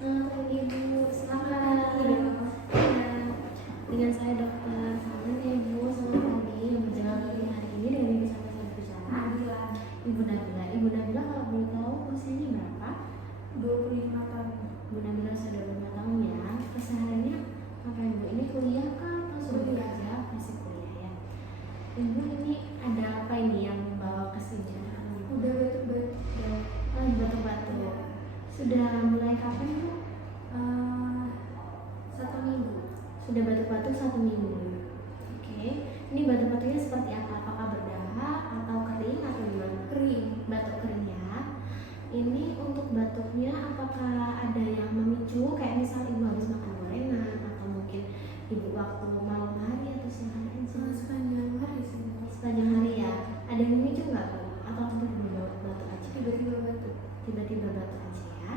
Pagi Ibu, selamat pagi. Ya, dengan saya Dokter Salman ya Ibu, selamat pagi. Yang berjalan pagi hari ini dengan Ibu sampai saya berbicara. Ibu Nabila. Ibu Nabila kalau boleh tahu usianya berapa? 25 tahun. Ibu Nabila sudah 25 tahun ya. Kesehariannya apa Ibu? Ini kuliah kah atau sudah bekerja? Masih kuliah ya. Ibu ini ada apa ini yang membawa ke sini? Udah batuk-batuk. Batuk-batuk. Ya. Sudah mulai kapan Bu? 1 minggu. Sudah batuk-batuk 1 minggu. Oke. Ini batuk-batuknya seperti apa? Apakah berdahak atau kering atau gimana? Kering. Batuk kering ya. Ini untuk batuknya apakah ada yang memicu? Kayak misal Ibu habis makan gorengan atau mungkin Ibu waktu malam hari atau siang hari aja? Sepanjang hari sih. Sepanjang hari ya. Ada yang memicu nggak Bu? Atau tiba-tiba batuk aja? Tiba-tiba batuk. Tiba-tiba batuk aja ya.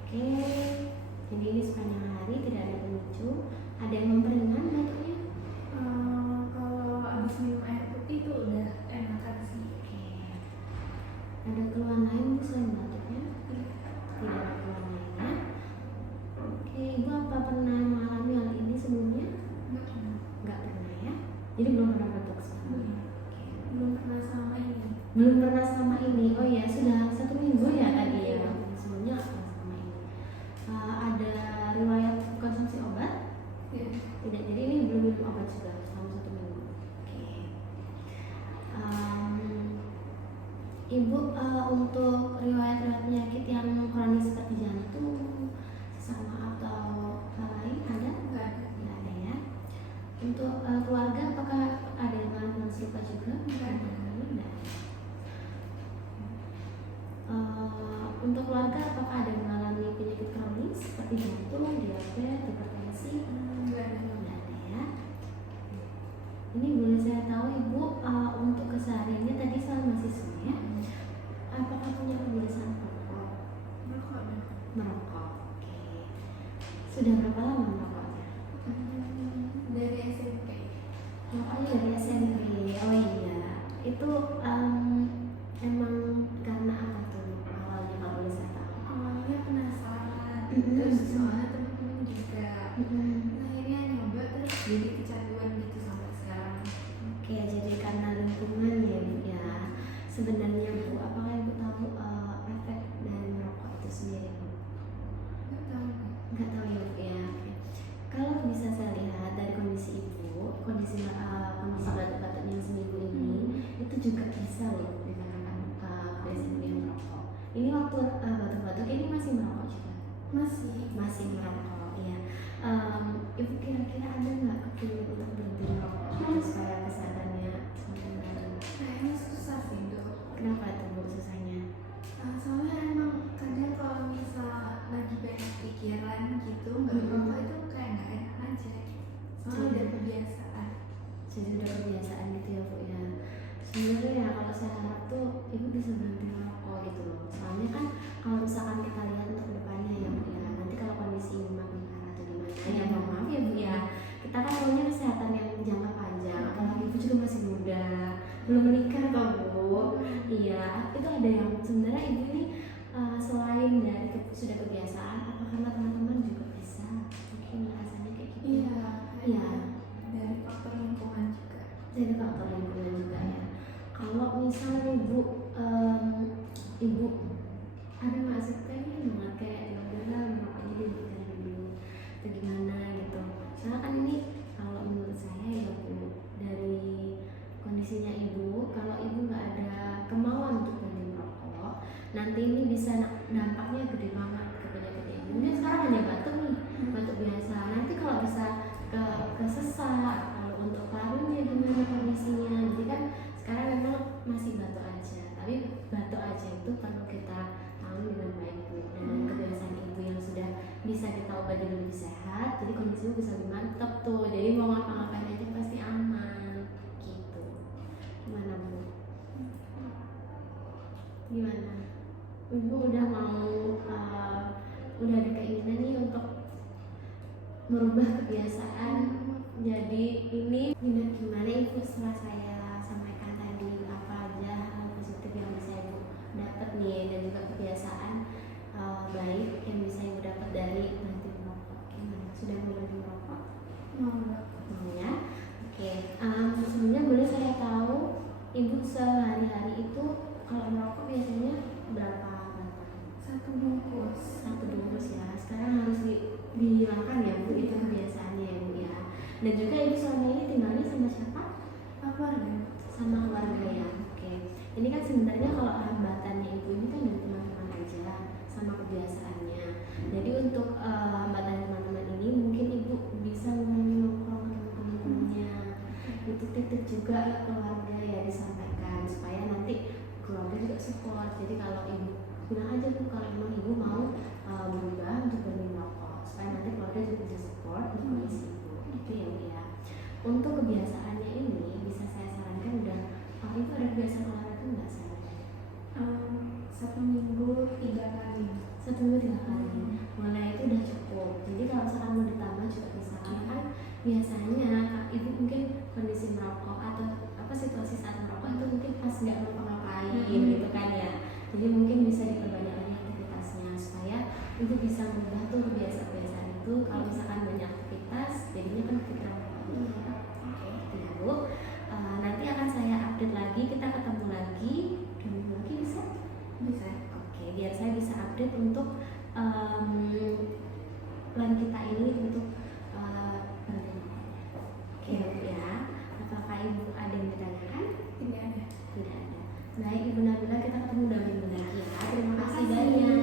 Oke. Jadi ini sepanjang hari tidak ada pemicu. Ada yang memperingan batuknya? Kalau habis minum air putih itu udah enakan sih. Oke. Ada keluhan lain Bu selain batuknya? Tidak ada keluhan lainnya. Oke, Ibu apa pernah mengalami hal ini sebelumnya? Nggak pernah ya. Jadi belum pernah batuk sebelumnya. Oke. Belum pernah sama ini. Belum pernah selama ini. Oh ya, sudah 1 minggu ya tadi ya. Sebelumnya nggak pernah selama ini. Ada riwayat konsumsi obat? Ya. Tidak. Jadi ini belum minum obat juga selama 1 minggu. Oke. Ibu untuk riwayat penyakit yang kronis seperti jantung, sesama atau hal lain ada? Nggak ada. Tidak ada ya. Untuk keluarga apakah ada yang mengalami serupa juga? Nggak ada. Tidak. Untuk keluarga apakah ada yang mengalami penyakit kronis seperti jantung, diabetes, hipertensi? Nggak ada. Tidak ada ya. Ini boleh saya tahu Ibu untuk kesehariannya tadi selama mahasiswa ya? Apakah punya kebiasaan merokok? Merokok deh. Merokok. Oke. Sudah berapa lama merokoknya? Dari SMP. Merokoknya dari SMP. Oh iya. Itu emang karena apa tuh awalnya kalau boleh saya tahu? Awalnya penasaran. Mm-mm. Terus soalnya temen-temen juga. Mm-mm. Akhirnya nyoba terus jadi kecanduan gitu sampai sekarang. Oke, jadi karena lingkungan ya Bu ya. Sebenarnya Bu, apakah Ibu tahu efek dari merokok itu sendiri Bu? Nggak tahu. Nggak tahu ya Bu ya. Oke. Kalau bisa saya lihat dari kondisi Ibu, kondisi batuk-batuknya yang seminggu ini, itu juga bisa loh dikarenakan kondisi Ibu yang merokok. Ini waktu batuk-batuk ini masih merokok juga? Masih merokok, iya. Ibu kira-kira ada nggak kepingin untuk berhenti merokok supaya kesehatannya semakin baik? Kayaknya susah sih dok. Kenapa itu Bu susahnya? Soalnya emang kadang kalau misal lagi banyak pikiran gitu nggak merokok itu kayak nggak enak aja. Soalnya udah kebiasaan. Jadi udah kebiasaan gitu ya Bu ya. Sebenarnya ya kalau saya harap tuh Ibu bisa berhenti merokok gitu loh. Soalnya kan kalau misalkan kita lihat untuk kedepannya ya Bu ya, nanti kalau kondisi Ibu makin parah atau gimana ya mohon maaf ya Bu ya, kita kan maunya kesehatan yang jangka panjang, apalagi Ibu juga masih muda, belum menikah toh Bu. Iya, itu ada yang sebenarnya Ibu ini selain dari sudah kebiasaan, apa karena teman-teman juga bisa mungkin rasanya kayak gitu? Iya. Iya. Dari faktor lingkungan juga. Jadi faktor lingkungan juga ya. Kalau misalnya Ibu ada nggak sih pengen banget kayak udahlah merokoknya dihentikan dulu atau gimana gitu? Soalnya kan ini kalau menurut saya ya Bu, dari kondisinya Ibu, kalau Ibu nggak ada kemauan untuk berhenti merokok, nanti ini bisa dampaknya gede banget ke penyakit Ibu. Ini sekarang hanya batuk nih, batuk biasa. Nanti kalau bisa ke sesak, kalau untuk parunya gimana kondisinya? Jadi kan sekarang memang masih batuk aja, tapi batuk aja itu perlu kita tahu dengan baik Bu. Dengan kebiasaan Ibu yang sudah bisa kita obati lebih sehat, jadi kondisi Ibu bisa lebih mantap tuh. Jadi mau ngapa-ngapain aja pasti aman gitu. Gimana Bu? Gimana? Ibu udah mau udah ada keinginan nih untuk merubah kebiasaan. Jadi ini gimana Ibu setelah saya sampaikan tadi apa aja hal positif yang bisa Ibu dapat nih dan juga kebiasaan baik yang bisa Ibu dapat bungkus. Satu bungkus ya. Sekarang harus dihilangkan ya Bu, itu kebiasaannya ya Bu ya. Dan juga Ibu selama ini tinggalnya sama siapa? Apa ada? Sama keluarga ya. Oke. Ini kan sebenarnya kalau hambatannya Ibu ini kan dari teman-teman aja sama kebiasaannya. Jadi untuk hambatan teman-teman ini mungkin Ibu bisa ngomongin nongkrong sama teman-temannya. Itu titik juga keluarga ya disampaikan supaya nanti keluarga juga support. Jadi kalau Ibu bilang aja Bu kalau emang Ibu mau berubah untuk berhenti merokok supaya nanti keluarga juga bisa support di kondisi Ibu. Itu ya Bu ya. Untuk kebiasaannya ini bisa saya sarankan udah Ibu ada kebiasaan olahraga nggak saya? 1 minggu 3 kali. 1 minggu 3 kali. Mulai itu udah cukup. Jadi kalau misalkan mau ditambah juga bisa karena kan biasanya Ibu mungkin kondisi merokok atau apa situasi saat merokok itu mungkin pas nggak ngapa-ngapain gitu kan ya. Jadi mungkin bisa diperbanyak lagi aktivitasnya supaya Ibu bisa mengubah tuh kebiasaan-kebiasaan itu. Kalau misalkan banyak aktivitas jadinya kan kepikiran merokok. Oke, ya Bu. Nanti akan saya update lagi, kita ketemu lagi 2 minggu lagi bisa? Bisa. Oke, biar saya bisa update untuk plan kita ini untuk berhenti merokoknya. Oke Bu ya. Apakah Ibu ada yang ditanyakan? Tidak ada. Tidak ada. Baik Ibu Nabila, kita ketemu 2 minggu lagi ya. Terima kasih banyak.